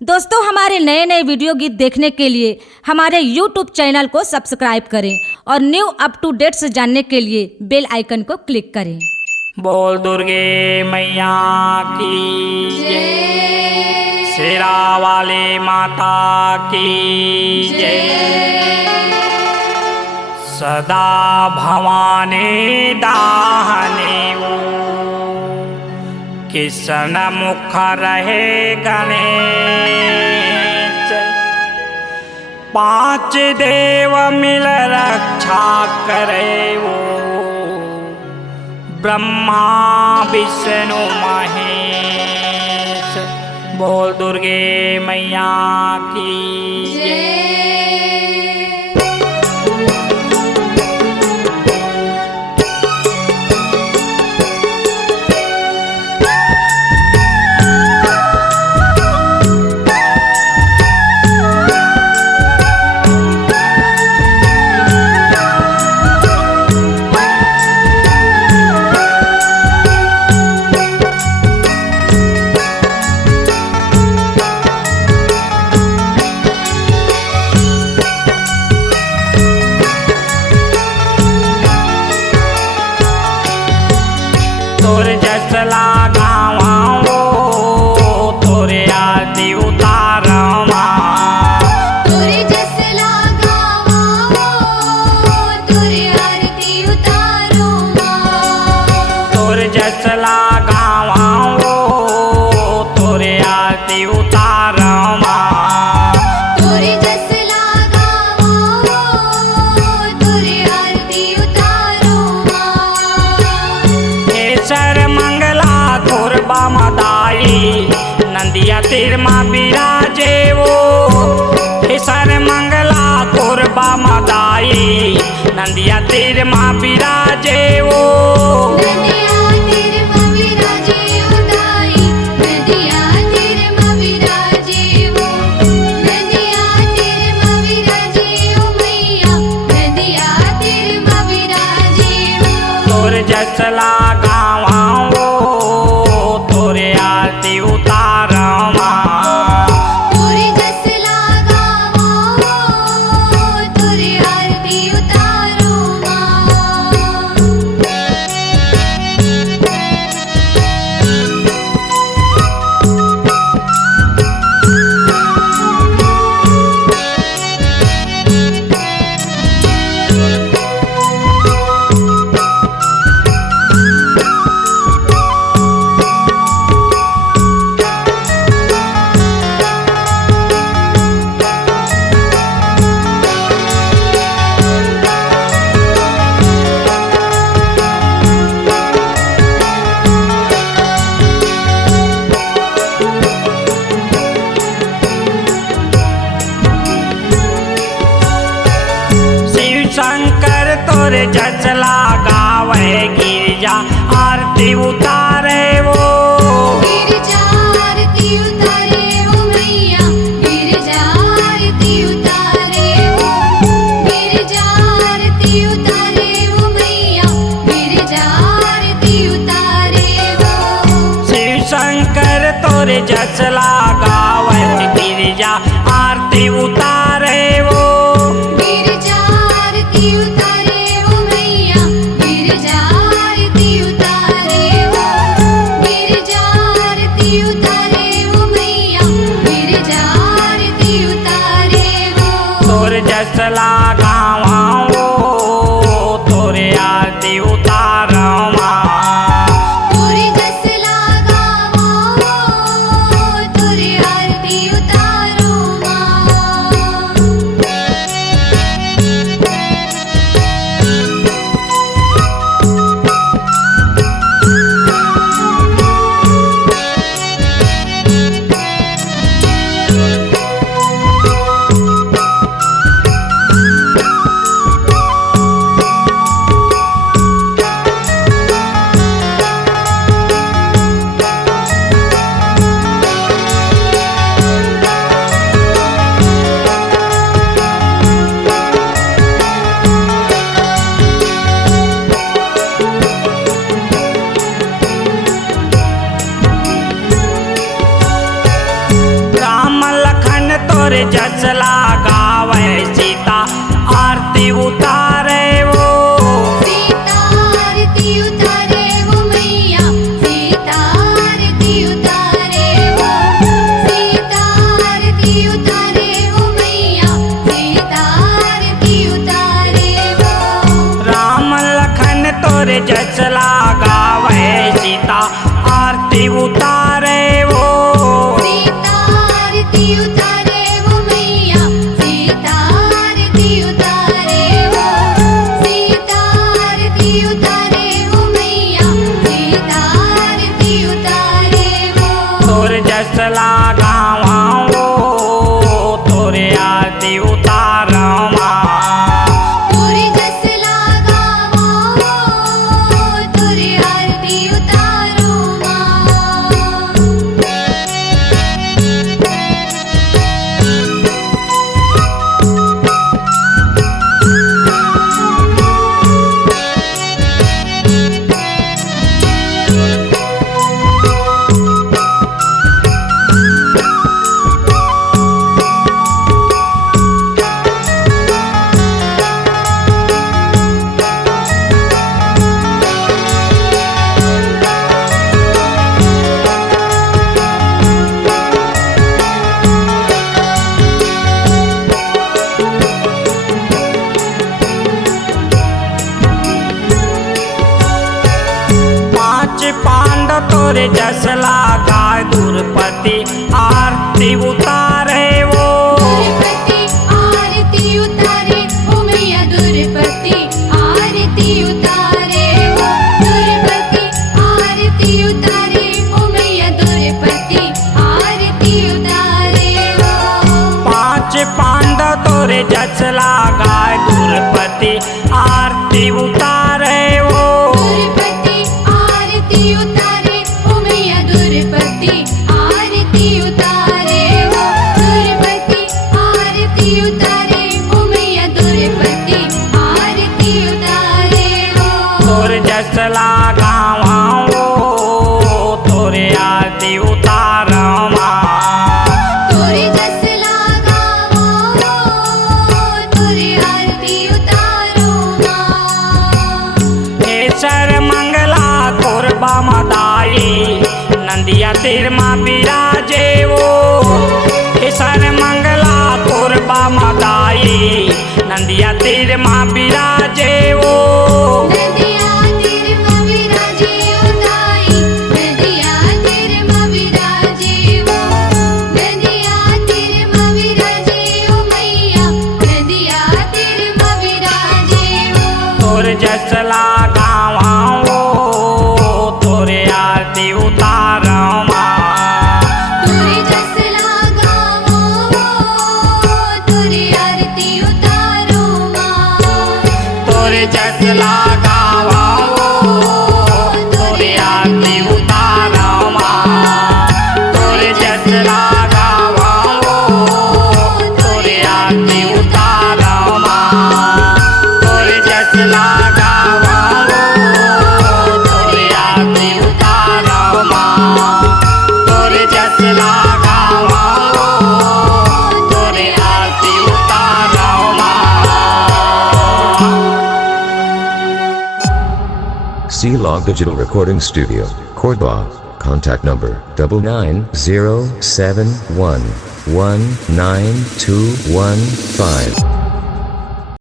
दोस्तों, हमारे नए नए वीडियो गीत देखने के लिए हमारे YouTube चैनल को सब्सक्राइब करें और न्यू अप टू डेट्स जानने के लिए बेल आइकन को क्लिक करें। बोल दुर्गे मैया की जय, शेरा वाले माता की जय। सदा भवानी दाहने वो किसन मुख रहे गणेश। पांच देव मिल रक्षा करे वो ब्रह्मा विष्णु महेश। बोल दुर्गे मैया की जय। तोर जस लगावा तोरे आरती उतारवा। तोरे जस लगावा तोरे आरती उतारवा। तोर जस लगावा तोरे आरती उतारवा। तोरे जस लगावा तोरे आरती उतारवा। सर मंगला थोरबा मदाई नंदिया तीर माँ बिराजे वो। सर मंगला थोरबा मदाई नंदिया तीर माँ बिराजे वो। नदिया तीर माँ विराजे उदाई। नदिया तीर माँ विराजे वो। नदिया तीर माँ विराजे ओ मैया। नदिया तीर माँ विराजे वो। तोर जस लगावा तोरे आरती उतारवा। तोरे जस लगावा तोरे आरती उतारवा। शंकर तोरे जस लगावे गिरजा आरती उतारे वो। गिरजा आरती उतारे ओ मैया। गिरजा आरती उतारे वो। गिरजा आरती उतारे ओ मैया। गिरजा आरती उतारे वो। शिव शंकर तोरे जस लगावे गिरजा आरती उतारे वो। गिरजा आरती उतारे ओ मैया। गिरजा आरती उतारे वो। गिरजा आरती उतारे ओ मैया। गिरजा आरती उतारे वो। तोर जस लगावा तोरे आरती उतारवा। तोरे जस लगावा तोरे आरती उतारवा। तोरे जस लगावे सीता आरती उतारे वो सीता आरती उतारे वो मैया सीता आरती उतारे वो सीता आरती उतारे वो मैया सीता आरती उतारे वो राम लखन तोरे जस लगावे सीता आरती उतारे वो सीता आरती उतारे वो मैया सीता आरती उतारे वो सीता आरती उतारे वो मैया सीता आरती उतारे वो तोरे जस लगावा वो तोरे आरती उतारवा तोरे जस लगावो तोरे आरती उतारो पांच पांडव तोरे जस लगा दुर्पति आरती उतारे वो दुर्पति आरती उतारे ओ मैया दुर्पति आरती उतारे वो दुर्पति आरती उतारे ओ मैया दुर्पति आरती उतारे वो पांच पांडव तोरे जस लगा दुर्पति आरती उतारे वो दुर्पति आरती उतारे ओ मैया दुर्पति आरती उतारे वो दुर्पति आरती उतारे ओ मैया दुर्पति आरती उतारे वो तोरे जस लगावा वो तोरे आरती उतारवा तोरे जस लगावो तोरे आरती उतारो केसर मंगला कोरबा मदाई नंदिया तीर माँ बिराजे वो केसर मंगला कोरबा मदाई नंदिया तीर माँ बिराजे वो नदिया तीर माँ विराजे उदाई नदिया तीर माँ विराजे वो नदिया तीर माँ विराजे ओ मैया नदिया तीर माँ विराजे वो तोरे जस लगावा वो तोरे आरती उतारवा तोरे जस लगावो तोरे आरती उतारो तोरे जस लगावा वो तोरे आरती उतारवा तोरे जस लगावा वो तोरे आरती उतारवा तोरे जस लगावा वो तोरे आरती उतारवा तोरे जस लगावा वो तोरे आरती उतारवा C-Log Digital Recording Studio, Cordoba. Contact number 99071192115.